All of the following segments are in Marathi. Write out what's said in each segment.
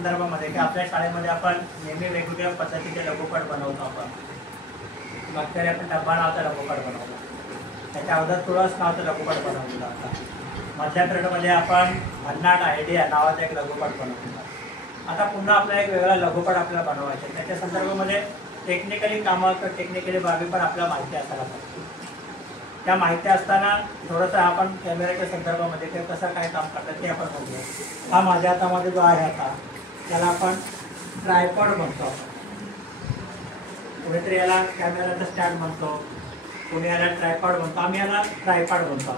संदर्भामध्ये की आपल्या शाळेमध्ये आपण नेहमी वेगवेगळ्या पद्धतीचे लघुपट बनवतो. आपण मागच्या आपण डब्बा नावाचा लघुपट बनवला, त्याच्या अगोदर तुळस नावाचा लघुपट बनवलेला होता. मधल्या पिरियडमध्ये आपण भन्नाट आयडिया नावाचा एक लघुपट बनवलेला. आता पुन्हा आपला एक वेगळा लघुपट आपल्याला बनवायचा आहे. त्याच्या संदर्भामध्ये टेक्निकली कामं किंवा टेक्निकली बाबी पण आपल्याला माहिती असायला पाहिजे. त्या माहिती असताना थोडंसं आपण कॅमेऱ्याच्या संदर्भामध्ये ते कसं काय काम करतात ते आपण बघूया. हा माझ्या हातामध्ये जो आहे आता त्याला आपण ट्रायपॉड म्हणतो. कुणीतरी याला कॅमेराचा स्टँड म्हणतो, कोणी याला ट्रायपॉड म्हणतो, आम्ही याला ट्रायपॉड म्हणतो.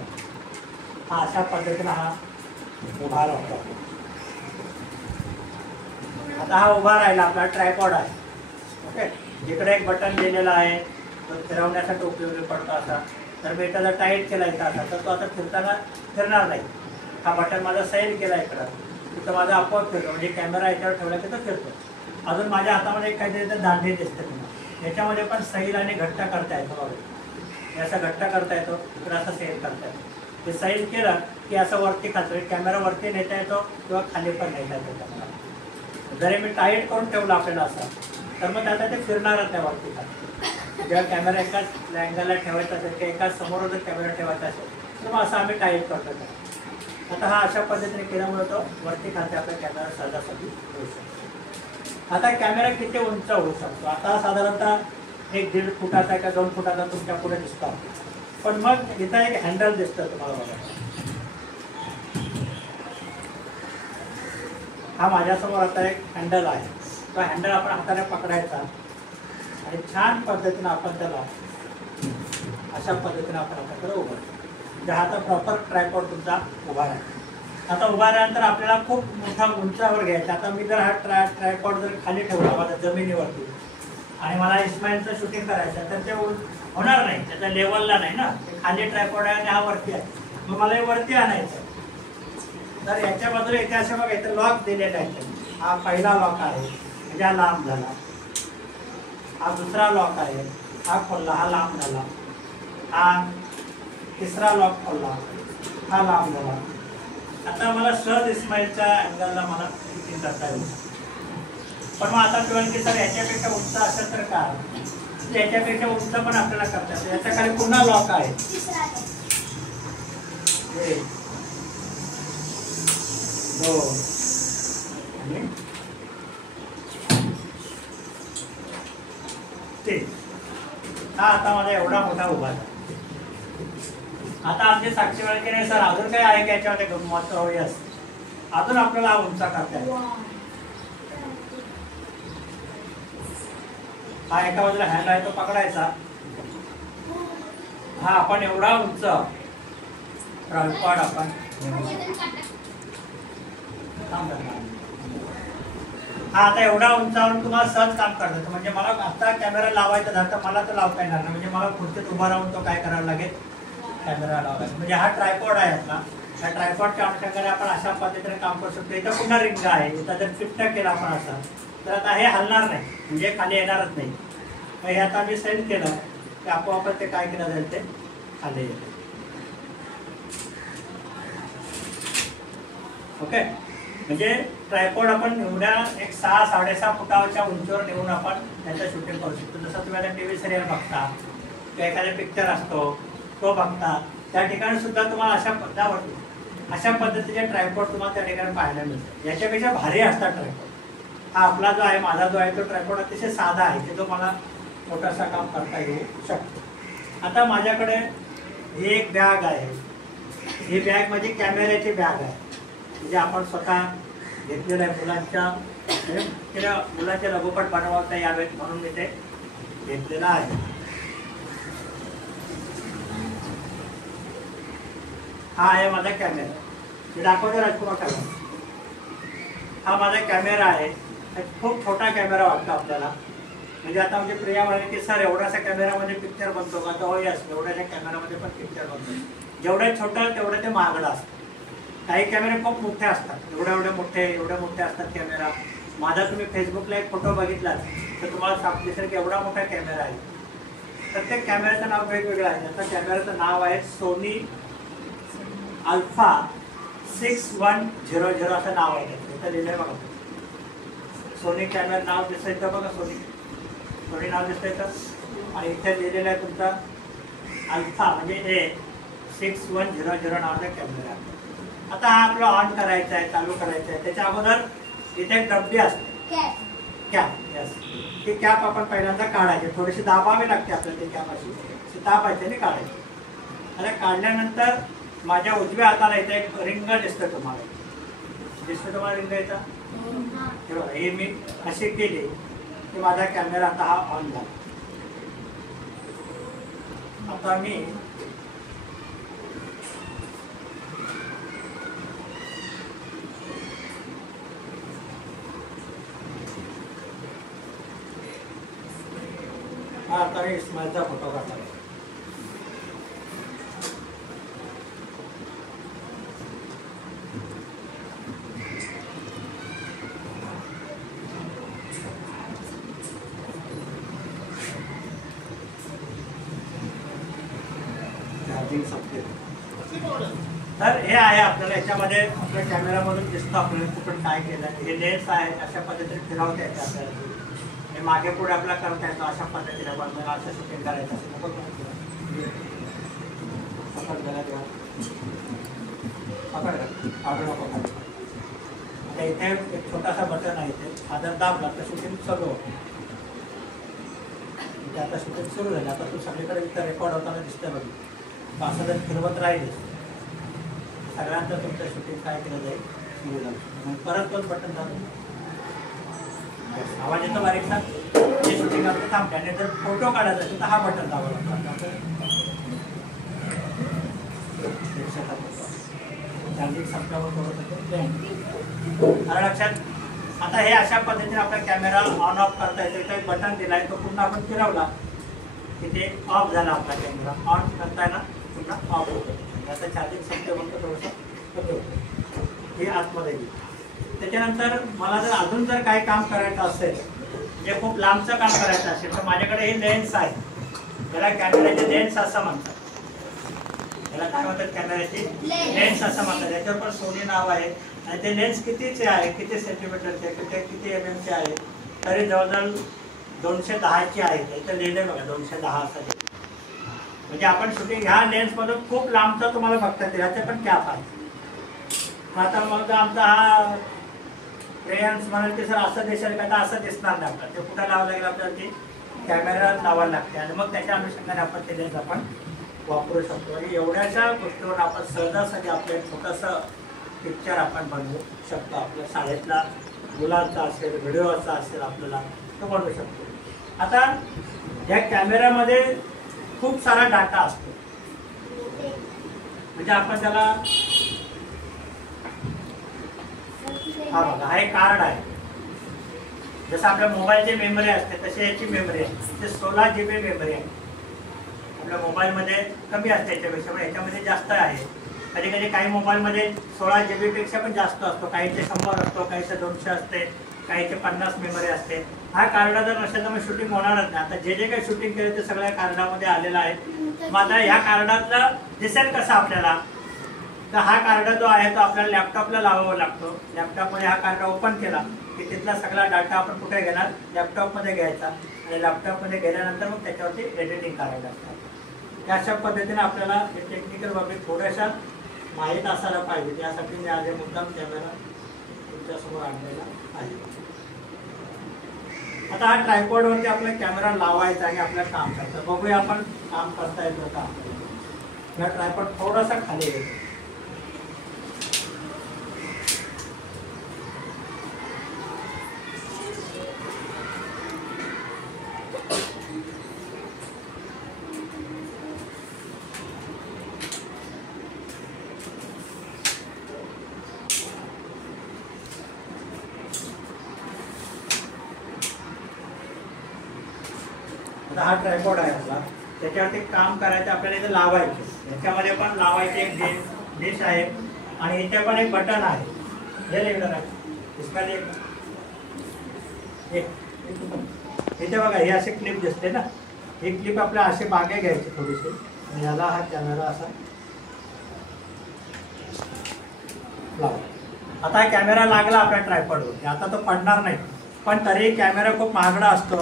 हा अशा पद्धतीनं हा उभा राहतो. आता हा उभा राहिला आपला ट्रायपॉड आहे. ओके, इकडे एक बटन दिलेलं आहे, तो फिरवण्यासाठी उपयोगी पडतो. असा तर मी त्याला टाईट केला इथं असा तर तो आता फिरताना फिरणार नाही. हा बटन माझा सैल केला इकडं, तिथं माझा आपोआप फिरतो, म्हणजे कॅमेरा याच्यावर ठेवला की तो फिरतो. अजून माझ्या हातामध्ये काहीतरी तर दांडी दिसते तुम्हाला, याच्यामध्ये पण सैल आणि घट्ट करता येतो. बघा, असं घट्ट करता येतो, इकडं असं सैल करता येतो. ते सैल केलं की असं वरती खातो, कॅमेरा वरती नेता येतो किंवा खाली पण नेता येतो कॅमेरा. जरी मी टाईट करून ठेवला आपल्याला असा तर मग त्याचा ते फिरणारच नाही वरती खाली. जेव्हा कॅमेरा एकाच अँगलला ठेवायचा असेल किंवा एकाच समोर जर कॅमेरा ठेवायचा असेल तर मग असं आम्ही टाईट करतो. आता हा अशा पद्धतीने केल्यामुळे तो वरती खाली आपला कॅमेरा सहजासहजी होऊ शकतो. आता कॅमेरा किती उंच होऊ शकतो? आता साधारणतः 1-1.5 फुटाचा किंवा 2 फुटाचा तुमच्या पुढे दिसतो. पण मग इथं एक हँडल दिसतं तुम्हाला बघा. हा माझ्यासमोर आता एक हँडल आहे. तो हँडल आपण हाताने पकडायचा आणि छान पद्धतीनं आपण त्याला अशा पद्धतीनं आपण आपल्याकडे उभं म्हणजे हा आता प्रॉपर ट्रायपॉड तुमचा उभा आहे. आता उभा राहिल्यानंतर आपल्याला खूप मोठा उंचावर घ्यायचा. आता मी जर हा ट्रायपॉड जर खाली ठेवला माझ्या जमिनीवरती आणि मला इस्माईलचं शूटिंग करायचं तर ते होणार नाही, त्याच्या लेवलला नाही ना. खाली ट्रायपॉड आहे आणि हा वरती आहे, मग मला हे वरती आणायचं. तर याच्या बाजूला इथे असे बघा इथे लॉक दिलेले आहेत. हा पहिला लॉक आहे म्हणजे हा लांब झाला. हा दुसरा लॉक आहे, हा खोलला, हा लांब झाला. हा तिसरा लॉक खोलला, हा लांब झाला. आता मला सहज इस्माईलच्या अँगलला मला शूटिंग करता येईल. पण मग आता तुम्हाला की सर याच्यापेक्षा उंच असेल तर का, याच्यापेक्षा उंच पण आपल्याला करता येतं. याच्या खाली पुन्हा लॉक आहे. हा आता माझा एवढा मोठा उभा आहे. आता आमचे साक्षी वेळ की नाही सर अजून काय आहे का याच्यामध्ये गंमत? यस, अजून आपल्याला उंचा करता येईल. हा एका बाजूला हँड आहे, तो पकडायचा. हा आपण एवढा उंच ट्रायपॉड आपण हा आता एवढा उंचावरून तुम्हाला सहज काम करता येतं. म्हणजे मला आता कॅमेरा लावायचा झाला तर मला तो लावता येणार नाही. म्हणजे मला खुर्चीत उभा राहून तो काय करायला लागेल, कॅमेरा लावायचा. म्हणजे हा ट्रायपॉड आहे आपला. त्या ट्रायपॉडच्या अनुषंगाने आपण अशा पद्धतीने काम करू शकतो. इथं पुन्हा रिंग आहे, इथं जर फिफ्टा केला आपण असा तर आता हे हलणार नाही, म्हणजे खाली येणारच नाही. मग हे आता मी सेंड केलं की आपोआप ते काय केलं जाईल, ते खाली येते. ओके, म्हणजे ट्रायपॉड आपण एवढ्या एक 6-6.5 फुटाच्या उंचीवर नेऊन आपण त्याचं शूटिंग करू शकतो. जसं तुम्ही आता TV सिरियल बघता किंवा एखादा पिक्चर असतो तो बघता, त्या ठिकाणी सुद्धा तुम्हाला अशा पद्धतीचे ट्रायपॉड तुम्हाला त्या ठिकाणी पाहायला मिळतात. याच्यापेक्षा भारी असतात ट्रायपॉड. हा आपला जो आहे, माझा जो आहे तो ट्रायपॉड अतिशय साधा आहे की तो मला मोठासा काम करता येऊ शकतो. आता माझ्याकडे ही एक बॅग आहे. ही बॅग म्हणजे कॅमेऱ्याची बॅग आहे, म्हणजे आपण स्वतः घेतलेलं आहे. मुलांचे लघुपट बनवता यावेत म्हणून मी ते घेतलेलं आहे. हा आहे माझा कॅमेरा. मी दाखवतो राजकुमार कॅमेरा. हा माझा कॅमेरा आहे. खूप छोटा कॅमेरा वाटतो आपल्याला. म्हणजे आता म्हणजे प्रिया म्हणाले की सर एवढ्याशा कॅमेरामध्ये पिक्चर बनतो का? तर हो यस, एवढ्याशा कॅमेरामध्ये पण पिक्चर बनतो. जेवढं छोटं तेवढं ते महागडं असतं. काही कॅमेरे खूप मोठे असतात, एवढे मोठे असतात कॅमेरा. माझा तुम्ही फेसबुकला एक फोटो बघितला तर तुम्हाला दिसेल की एवढा मोठा कॅमेरा आहे. प्रत्येक कॅमेऱ्याचं नाव वेगवेगळं आहे. आता कॅमेऱ्याचं नाव आहे सोनी अल्फा 6100 असं नाव आहे. त्याचं लिहिलंय बघा. सोनी कॅमेरा नाव दिसतंय तर बघा, सोनी नाव दिसतंय तर, आणि इथे लिहिलेलं आहे तुमचा अल्फा म्हणजे A6100 नावाचा कॅमेरा. आता हा आपला ऑन करायचा आहे, चालू करायचा आहे. त्याच्या अगोदर इथे एक डबडी असते कॅप. यस, ती कॅप आपण पहिल्यांदा काढायची, थोडीशी दाबावी लागते आपल्याला. ती कॅप अशी दाबायची आणि काढायची. आता काढल्यानंतर माझ्या उजव्या हाताला इथे एक रिंग दिसतं तुम्हाला. दिसतं तुम्हाला रिंग इथं? हे मी अशी केली की माझा कॅमेरा आता हा ऑन झाला. आता मी आता मी इस्माईलचा फोटो काढला. तर हे आहे आपल्याला याच्यामध्ये आपल्या कॅमेरामधून दिसतं आपल्याला कुठून काय केलं. हे लेन्स आहे, अशा पद्धतीने फिरवता येते आपल्याला. हे मागे पुढे आपला करता येतो अशा पद्धतीने. पण मला असं शूटिंग करायचं असेल तर आता इथे एक छोटासा बटन आहे, इथे हा जर दाबला तर शूटिंग चालू होतं. आता शूटिंग सुरू झालं. आता तू सगळीकडे इथं रेकॉर्ड होताना दिसतं बघ. असं जर फिरवत राहील सगळ्यांचं तुमचं शूटिंग काय केलं जाईल सुरू झालं. परत तोच बटन दाबून आवाज येतो बारीकसा, जे शूटिंग आपलं थांबते. आणि जर फोटो काढायचा असेल तर हा बटन दाबावा लागतो. चार्जिंग संपल्यावर थोडं लक्षात. आता हे अशा पद्धतीने आपला कॅमेरा ऑन ऑफ करता येतो. इथं एक बटन दिला आहे, तो पुन्हा आपण फिरवला की ते ऑफ झाला आपला कॅमेरा. ऑन करताय ना पुन्हा ऑफ होतो. आता चार्जिंग संपते म्हणतो थोडंसं होतं. हे आतमध्ये गेली. त्याच्यानंतर मला जर अजून जर काही काम करायचं असेल, म्हणजे खूप लांबचं काम करायचं असेल, तर माझ्याकडे हे लेन्स आहे. त्याला कॅमेऱ्याचे लेन्स असं म्हणतात. त्याला काय म्हणतात? कॅमेऱ्याची लेन्स असं म्हणतात. याच्यावर पण सोनी नाव आहे. आणि ते लेन्स कितीचे आहे, किती सेंटीमीटरचे, किती MM चे आहे, तरी जवळजवळ 210ची आहे. त्याचं लिहिलं बघा 210 असं. म्हणजे आपण शूटिंग ह्या लेन्समधून खूप लांबचा तुम्हाला बघता येईल. ह्याचे पण कॅप आहे. आता मग आमचा हा प्रेयन्स म्हणाल की सर असं दिसेल का, तर असं दिसणार नाही आपल्याला. ते कुठं लावावं लागेल आपल्याला? ते कॅमेरा लावायला लागते आणि मग त्याच्या अनुषंगाने आपण ते लेन्स आपण वापरू शकतो. आणि एवढ्याशा गोष्टीवर आपण सहजासहजी आपलं एक छोटंसं पिक्चर आपण बनवू शकतो. आपल्या शाळेतला मुलांचा असेल, व्हिडिओचा असेल, आपल्याला तो बनवू शकतो. आता या कॅमेऱ्यामध्ये खूप सारा डाटा असतो. म्हणजे आपण त्याला हा बघा, हा एक कार्ड आहे. जसं आपल्या मोबाईलची मेमरी असते तशी याची मेमरी आहे. ते 16 GB मेमरी आहे. आपल्या मोबाईलमध्ये कमी असते याच्यापेक्षा, पण याच्यामध्ये जास्त आहे. कधी कधी काही मोबाईलमध्ये 16 GB पेक्षा पण जास्त असतो. काहीचे 100 असतो, काहीचे 200 असते, काहीचे 50 मेमरी असते. हा कार्ड जर नसेल तर मग शूटिंग होणारच नाही. आता जे जे काही शूटिंग केलं ते सगळ्या कार्डामध्ये आलेलं आहे. मग आता ह्या कार्डातला दिसेल कसं आपल्याला, तर हा कार्ड जो आहे तो आपल्याला लॅपटॉपला लावावा लागतो. लॅपटॉपमध्ये हा कार्ड ओपन केला की तिथला सगळा डाटा आपण कुठे घेणार? लॅपटॉपमध्ये घ्यायचा. आणि लॅपटॉपमध्ये गेल्यानंतर मग त्याच्यावरती एडिटिंग करायला लागतात. अशा पद्धतीने आपल्याला टेक्निकल बाबतीत थोड्याशा माहीत असायला पाहिजे. त्यासाठी मी आज मुद्दाम कॅमेरा तुमच्यासमोर आणलेला आहे. आता हा ट्रायपॉडवरती आपला कॅमेरा लावायचा आणि आपलं काम करायचं. बघूया आपण काम करता येतो का. हा ट्रायपॉड थोडासा खाली येतो. हा ट्रायपॉड आहे आपला. त्याच्यावरती काम करायचं आपल्याला इथे लावायचे. याच्यामध्ये पण लावायचे एक डिश आहे आणि इथे पण एक बटन आहे. हे रेग्युलर आहे. इथे बघा हे असे क्लिप दिसते ना, ही क्लिप आपल्या असे मागे घ्यायची थोडीशी आणि याला हा कॅमेरा असा लावा. आता हा कॅमेरा लागला आपल्या ट्रायपॉडवर. आता तो पडणार नाही. पण तरी कॅमेरा खूप महागडा असतो,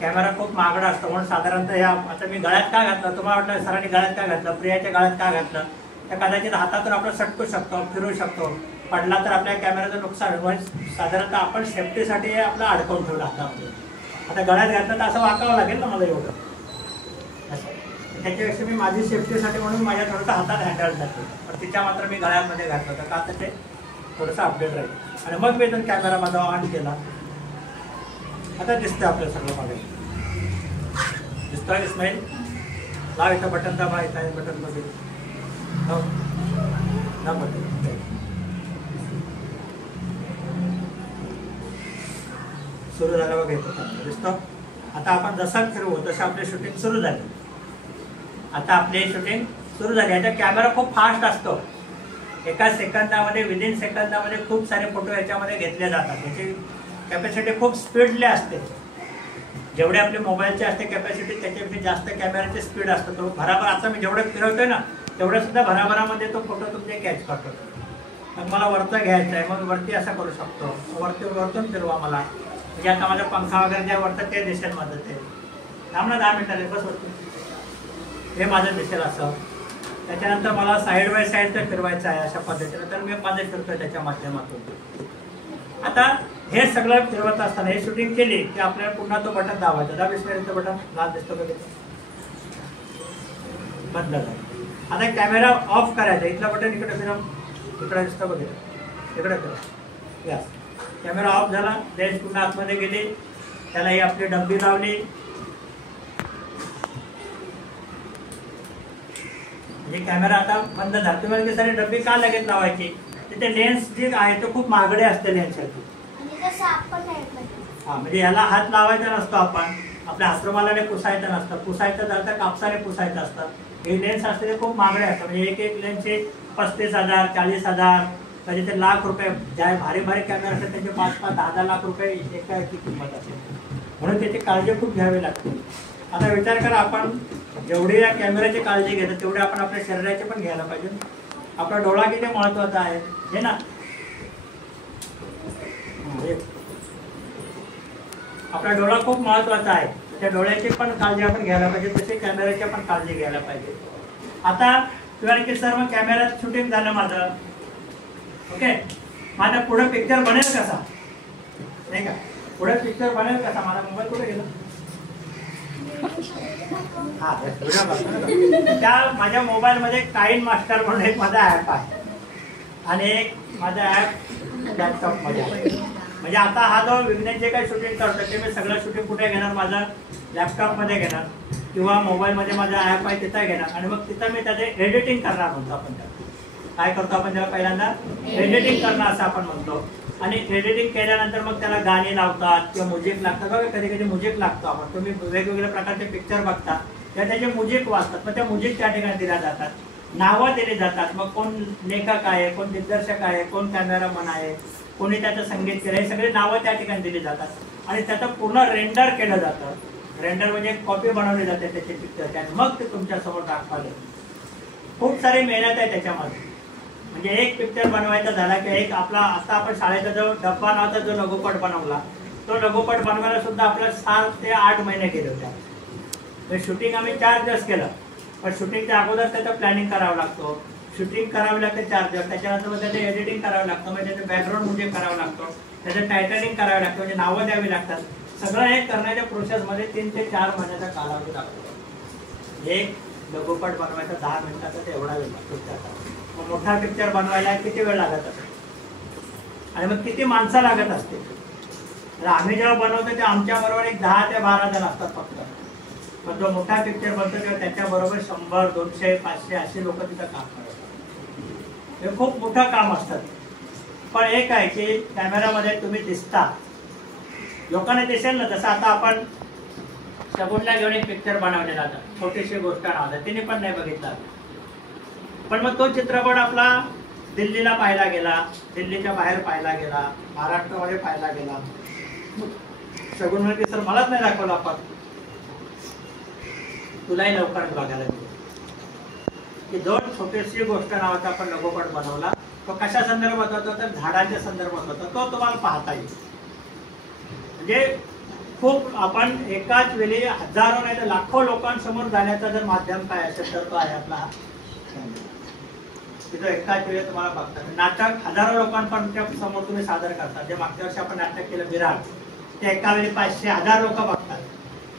कॅमेरा खूप महागडा असतो. म्हणून साधारणतः ह्या आता मी गळ्यात का घातलं, तुम्हाला वाटलं सरांनी गळ्यात का घातलं, प्रियाच्या गळ्यात का घातलं, तर कदाचित हातातून आपण सटकू शकतो, फिरू शकतो, पडला तर आपल्या कॅमेऱ्याचं नुकसान होईल. साधारणतः आपण सेफ्टीसाठी आपलं अडकवून ठेवलं हातामध्ये. आता गळ्यात घातलं तर असं वाकावं लागेल ना मला एवढं असं, त्याच्यापेक्षा मी माझी सेफ्टीसाठी म्हणून माझ्या थोडंसं हातात हँडल जातो, पण तिच्या मात्र मी गळ्यामध्ये घातलं होतं का तर ते थोडंसं अपडेट राहील. आणि मग मी इथून कॅमेरा माझा ऑन केला. आता दिसतं आपलं सगळं मागे, दिसतोय इस्माईल? लाव इथं बटन दाबा, इथं बटन मध्ये सुरू झालं बघा, येतो दिसतो. आता आपण जसं फिरवू तसं आपली शूटिंग सुरू झाली. आता आपली शूटिंग सुरू झाली. याचा कॅमेरा खूप फास्ट असतो, एका सेकंदामध्ये विदिन सेकंदामध्ये खूप सारे फोटो याच्यामध्ये घेतले जातात. याची कॅपॅसिटी खूप स्पीडली असते. जेवढे आपले मोबाईलचे असते कॅपॅसिटी त्याच्यापेक्षा जास्त कॅमेराची स्पीड असतो. तो भराभर आता मी जेवढं फिरवतोय ना तेवढं सुद्धा भराभरामध्ये तो फोटो तुमचे कॅच करतो. मग मला वरचा घ्यायचा आहे, मग वरती असं करू शकतो, वरतून फिरवा मला, म्हणजे आता माझा पंखा वगैरे ज्या वरतं ते दिसेल माझं, ते थांब ना 10 मिनिटाले बस वरती, हे माझं दिसेल असं. त्याच्यानंतर मला साईड बाय साईड तर फिरवायचं आहे अशा पद्धतीने, तर मी माझं फिरतोय त्याच्या माध्यमातून. आता हे सगळं फिरवत असताना हे शूटिंग केली की आपल्याला पुन्हा तो बटन दाबायचा. दाब इस्माईलचं बटन लाल दिसतो का, बंद झालं. आता कॅमेरा ऑफ करायचा, इथला बटन इकडे फिरव, इकडे दिसतो बघा, इकडे फिरव, यस. कॅमेरा ऑफ झाला, लेन्स पुन्हा आतमध्ये गेली, त्याला ही आपली डब्बी लावली, म्हणजे कॅमेरा आता बंद झाला. तुम्हाला सारी डब्बी का लगेच लावायची, तिथे लेन्स जे आहे तो खूप महागडे असते लेन्स. हा, म्हणजे याला हात लावायचा नसतो, आपण आपल्या आश्रमाला पुसायचं नसतं, पुसायचं जातं कापसाने पुसायचं असतं. हे लेन्स असते ते खूप महागडे असतात, म्हणजे एक एक लेन्सचे 35,000 40,000 कधी ते लाख रुपये. ज्या भारी भारी कॅमेरा असतात त्यांचे 5-5 10-10 लाख रुपये एकाची किंमत असते. म्हणून त्याची काळजी खूप घ्यावी लागते. आता विचार करा, आपण जेवढी या कॅमेऱ्याची काळजी घेतो तेवढी आपण आपल्या शरीराची पण घ्यायला पाहिजे. आपला डोळा किती महत्वाचा आहे हे ना, आपला डोळा खूप महत्वाचा आहे, त्या डोळ्याची पण काळजी आपण घ्यायला पाहिजे, तसे कॅमेऱ्याची पण काळजी घ्यायला पाहिजे. आता तुम्हाला की सर मग कॅमेऱ्यात शूटिंग झालं माझं, ओके, माझा पुढे पिक्चर बनेल कसा, नाही का, पुढे पिक्चर बनेल कसा, माझा मोबाईल कुठे गेला, हा त्या माझ्या मोबाईलमध्ये काइन मास्टर म्हणून एक माझा ॲप आहे आणि एक माझा ॲप लॅपटॉपमध्ये आहे. म्हणजे आता हा जो विज्ञान जे काही शूटिंग करतो ते मी सगळं शूटिंग कुठे घेणार, माझा लॅपटॉपमध्ये घेणार किंवा मोबाईलमध्ये माझा ॲप आहे तिथं घेणार आणि मग तिथं मी त्याचे एडिटिंग करणार म्हणतो. आपण त्याला काय करतो, आपण त्याला पहिल्यांदा एडिटिंग करणं असं आपण म्हणतो. आणि एडिटिंग केल्यानंतर मग त्याला गाणी लावतात किंवा म्युझिक लागतात बघा, कधी कधी म्युझिक लागतो. आपण तुम्ही वेगवेगळ्या प्रकारचे पिक्चर बघता त्या त्याचे म्युझिक वाजतात, मग त्या म्युझिक त्या ठिकाणी दिल्या जातात, नावं दिली जातात. मग कोण लेखक आहे, कोण दिग्दर्शक आहे, कोण कॅमेरामन आहे, कोणी त्याचं संगीत केलं, हे सगळे नावं त्या ठिकाणी दिली जातात आणि त्याचं पूर्ण रेंडर केलं जातं. रेंडर म्हणजे कॉपी बनवली जाते त्याची पिक्चर, आणि मग ते तुमच्यासमोर दाखवले. खूप सारी मेहनत आहे त्याच्यामध्ये. म्हणजे एक पिक्चर बनवायचा झाला की एक आपला आता आपण शाळेचा जो डब्बा नावाचा जो लघुपट बनवला, तो लघुपट बनवायला सुद्धा आपल्याला 7 ते 8 महिने गेले होते. शूटिंग आम्ही 4 दिवस केलं, पण शूटिंगच्या अगोदर त्याचं प्लॅनिंग करावं लागतो, शूटिंग करावी लागते 4 दिवस, त्याच्यानंतर मग त्याचं एडिटिंग करावं लागतं, म्हणजे त्याचं बॅकग्राऊंड म्युझिक करावं लागतं, त्याचं टायटनिंग करावं लागतं, म्हणजे नावं द्यावी लागतात. सगळं हे करण्याच्या प्रोसेसमध्ये 3 ते 4 महिन्याचा कालावधी लागतो. एक लघुपट बनवायचा 10 मिनिटाचा ते एवढा वेळ लागतो. मोठा पिक्चर बनवायला किती वेळ लागत असतो आणि मग किती माणसं लागत असते. तर आम्ही जेव्हा बनवतो ते आमच्याबरोबर एक 10 ते 12 जण असतात फक्त. पण जो मोठा पिक्चर बनतो तेव्हा त्याच्याबरोबर 100, 200, 500 असे लोक तिथं काम करतात. हे खूप मोठं काम असतं. पण एक आहे की कॅमेरामध्ये तुम्ही दिसता, लोकांना दिसेल ना. जसं आता आपण शगुनला घेऊन एक पिक्चर बनवलेला होता, छोटीशी गोष्ट नावाचा, तिने पण नाही बघितला. पण मग तो चित्रपट आपला दिल्लीला पाहायला गेला, दिल्लीच्या बाहेर पाहायला गेला, महाराष्ट्रामध्ये पाहायला गेला. शगुन म्हणजे सर मलाच नाही दाखवला, आपण तुलाही लवकरच बघायला मिळेल. की जो छोटीशी गोष्ट नावाचा आपण लघुपट बनवला, तो कशा संदर्भात होता, तर झाडांच्या संदर्भात होता. तो तुम्हाला पाहता येईल. म्हणजे खूप आपण एकाच वेळी हजारो नाही तर लाखो लोकांसमोर जाण्याचा जर माध्यम काय असेल तर तो आहे आपला हा संगीत. तिथं एकाच वेळी तुम्हाला बघतात नाटक हजारो लोकांच्या समोर तुम्ही सादर करता. जे मागच्या वर्षी आपण नाटक केलं विराट, ते एका वेळी 500,000 लोक बघतात,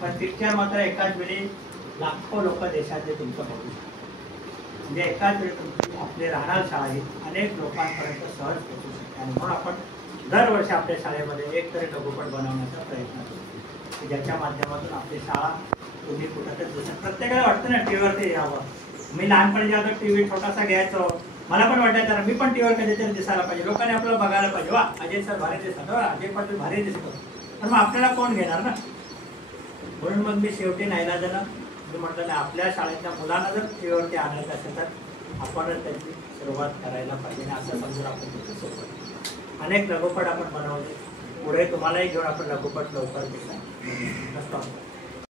पण पिक्चर मात्र एकाच वेळी लाखो लोक देशातले तुमचं बघू शकतात. म्हणजे एकाच वेळी तुमची आपली राहणार शाळा ही अनेक लोकांपर्यंत सहज पोहोचू शकते. आणि म्हणून आपण दरवर्षी आपल्या शाळेमध्ये एक तरी लघुपट बनवण्याचा प्रयत्न करतो की ज्याच्या माध्यमातून आपली शाळा तुम्ही कुठंतरी दिसत. प्रत्येकाला वाटतं ना टीव्हीवरती यावं. मी लहानपणी जेव्हा टीव्ही छोटासा घ्यायचो, मला पण वाटायचं मी पण टीव्हीवर कधीतरी दिसायला पाहिजे, लोकांनी आपल्याला बघायला पाहिजे, वा अजय सर भारी दिसतात, वा अजय पाटील भारी दिसतो. पण मग आपल्याला कोण घेणार ना. म्हणून मग मी शेवटी नाईलाजानं मी म्हटलं नाही, आपल्या शाळेतल्या मुलांना जर टीव्हीवरती आणायचं असेल तर आपणच त्याची सुरुवात करायला पाहिजे. आणि असं समजून आपण त्याची सुरुवात अनेक लघुपट आपण बनवले. पुढे तुम्हालाही घेऊन आपण लघुपट लवकर दिसा.